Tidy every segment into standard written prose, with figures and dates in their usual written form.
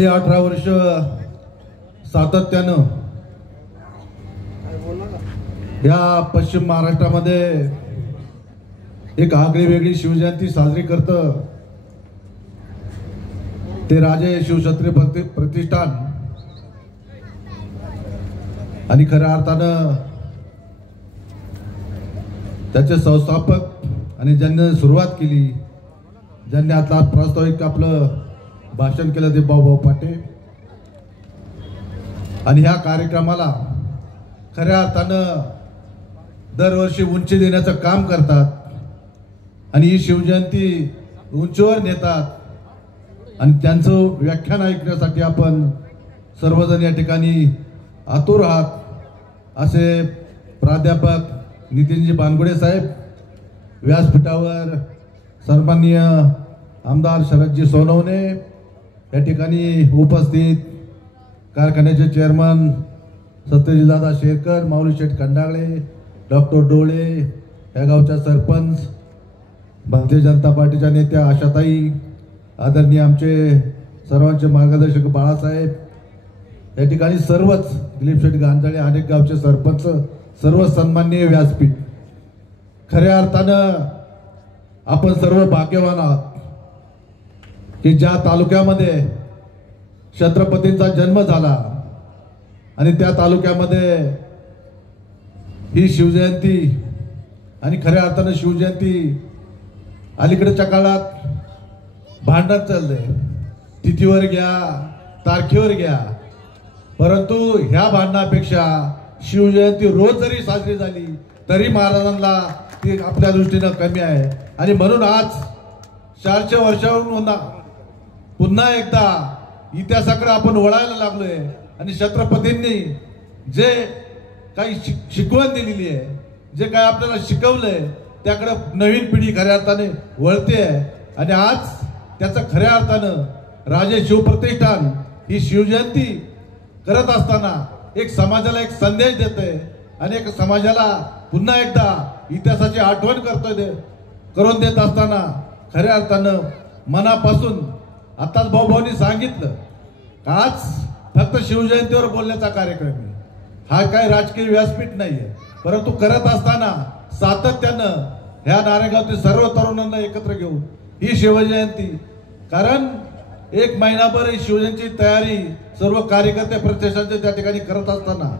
गेली 18 वर्ष सातत्यानं या पश्चिम महाराष्ट्रामध्ये एक आगळी वेगळी शिवजयंती साजरी करतं ते राजे शिवक्षत्रिय प्रतिष्ठान आणि खऱ्या अर्थानं त्याचे संस्थापक आणि ज्यांनी सुरुवात केली, ज्यांनी आता प्रास्ताविक आपलं भाषण केलं ते भाऊभाऊ पाटे. आणि ह्या कार्यक्रमाला खऱ्या अर्थानं दरवर्षी उंची देण्याचं काम करतात आणि ही शिवजयंती उंचीवर नेतात आणि त्यांचं व्याख्यान ऐकण्यासाठी आपण सर्वजण या ठिकाणी आतुर आहात. असे प्राध्यापक नितीनजी बानगुडे साहेब, व्यासपीठावर सन्माननीय आमदार शरदजी सोनवणे या ठिकाणी उपस्थित, कारखान्याचे चेअरमन सत्यजितदादा शेरकर, माऊली शेठ खंडागळे, डॉक्टर डोळे, या गावच्या सरपंच, भारतीय जनता पार्टीच्या नेत्या आशाताई, आदरणीय आमचे सर्वांचे मार्गदर्शक बाळासाहेब, या ठिकाणी सर्वच दिलीप शेठ गांजाळे, अनेक गावचे सरपंच, सर्व सन्माननीय व्यासपीठ. खऱ्या अर्थानं आपण सर्व भाग्यवान आहात की ज्या तालुक्यामध्ये छत्रपतींचा जन्म झाला आणि त्या तालुक्यामध्ये ही शिवजयंती आणि खऱ्या अर्थानं शिवजयंती अलीकडच्या काळात भांडण चाललंय, तिथीवर घ्या, तारखेवर घ्या, परंतु ह्या भांडणापेक्षा शिवजयंती रोज जरी साजरी झाली तरी महाराजांना ती आपल्या दृष्टीनं कमी आहे. आणि म्हणून आज 400 वर्षाहून पुन्हा एकदा इतिहासाकडे आपण वळायला लागलोय आणि छत्रपतींनी जे काही शिकवण दिलेली आहे, जे काही आपल्याला शिकवलंय त्याकडे नवीन पिढी खऱ्या अर्थाने वळते आहे. आणि आज त्याचं खऱ्या अर्थानं राजे शिवप्रतिष्ठान ही शिवजयंती करत असताना एक समाजाला एक संदेश देते आणि एक समाजाला पुन्हा एकदा इतिहासाची आठवण करून देत असताना खऱ्या अर्थानं मनापासून आताच भाऊभाऊंनी सांगितलं आज फक्त शिवजयंतीवर बोलण्याचा कार्यक्रम आहे, हा काय राजकीय व्यासपीठ नाहीये, परंतु करत असताना सातत्यानं ह्या नारेगावतील सर्व तरुणांना एकत्र घेऊन ही शिवजयंती, कारण एक महिनाभर ही शिवजयंतीची तयारी सर्व कार्यकर्ते प्रतिष्ठानचे त्या ठिकाणी करत असताना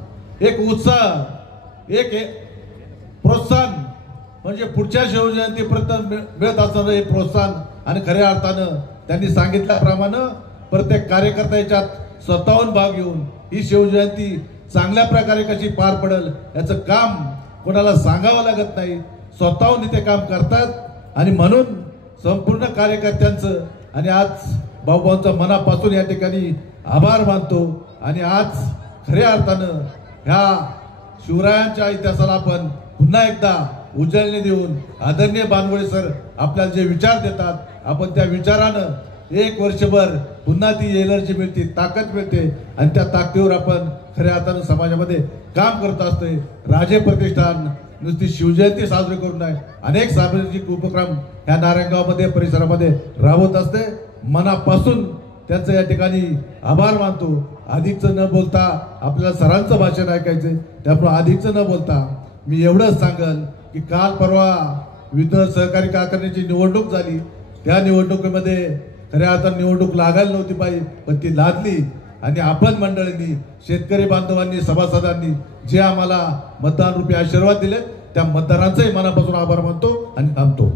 एक उत्साह, एक प्रोत्साहन म्हणजे पुढच्या शिवजयंतीपर्यंत मिळत असणारं हे प्रोत्साहन. आणि खऱ्या अर्थानं त्यांनी सांगितल्याप्रमाणे प्रत्येक कार्यकर्ता याच्यात स्वतःहून भाग घेऊन ही शिवजयंती चांगल्या प्रकारे कशी पार पडेल याचं काम कोणाला सांगावं लागत नाही, स्वतःहून इथे काम करतात. आणि म्हणून संपूर्ण कार्यकर्त्यांचं आणि आज भाऊभाऊंचं मनापासून या ठिकाणी आभार मानतो. आणि आज खऱ्या अर्थानं ह्या शिवरायांच्या इतिहासाला आपण पुन्हा एकदा उजळणी देऊन आदरणीय बानगुडे सर आपल्याला जे विचार देतात, आपण त्या विचारानं एक वर्षभर पुन्हा ती एनर्जी मिळते, ताकद मिळते आणि त्या ताकदीवर आपण खऱ्या अर्थानं समाजामध्ये काम करत असतोय. राजे प्रतिष्ठान नुसती शिवजयंती साजरी करून नाही, अनेक सामाजिक उपक्रम ह्या नारायणगावमध्ये परिसरामध्ये राबवत असते. मनापासून त्यांचं या ठिकाणी आभार मानतो. अधिकचं न बोलता आपल्याला सरांचं भाषण ऐकायचं, त्यामुळे अधिकचं न बोलता मी एवढंच सांगेन की काल परवा विविध सहकारी कारखान्याची निवडणूक झाली, त्या निवडणुकीमध्ये खऱ्या अर्थानं निवडणूक लागायला नव्हती पाहिजे, पण ती लादली. आणि आपण मंडळींनी, शेतकरी बांधवांनी, सभासदांनी जे आम्हाला मतदान रूपी आशीर्वाद दिले त्या मतदारांचाही मनापासून आभार मानतो आणि थांबतो.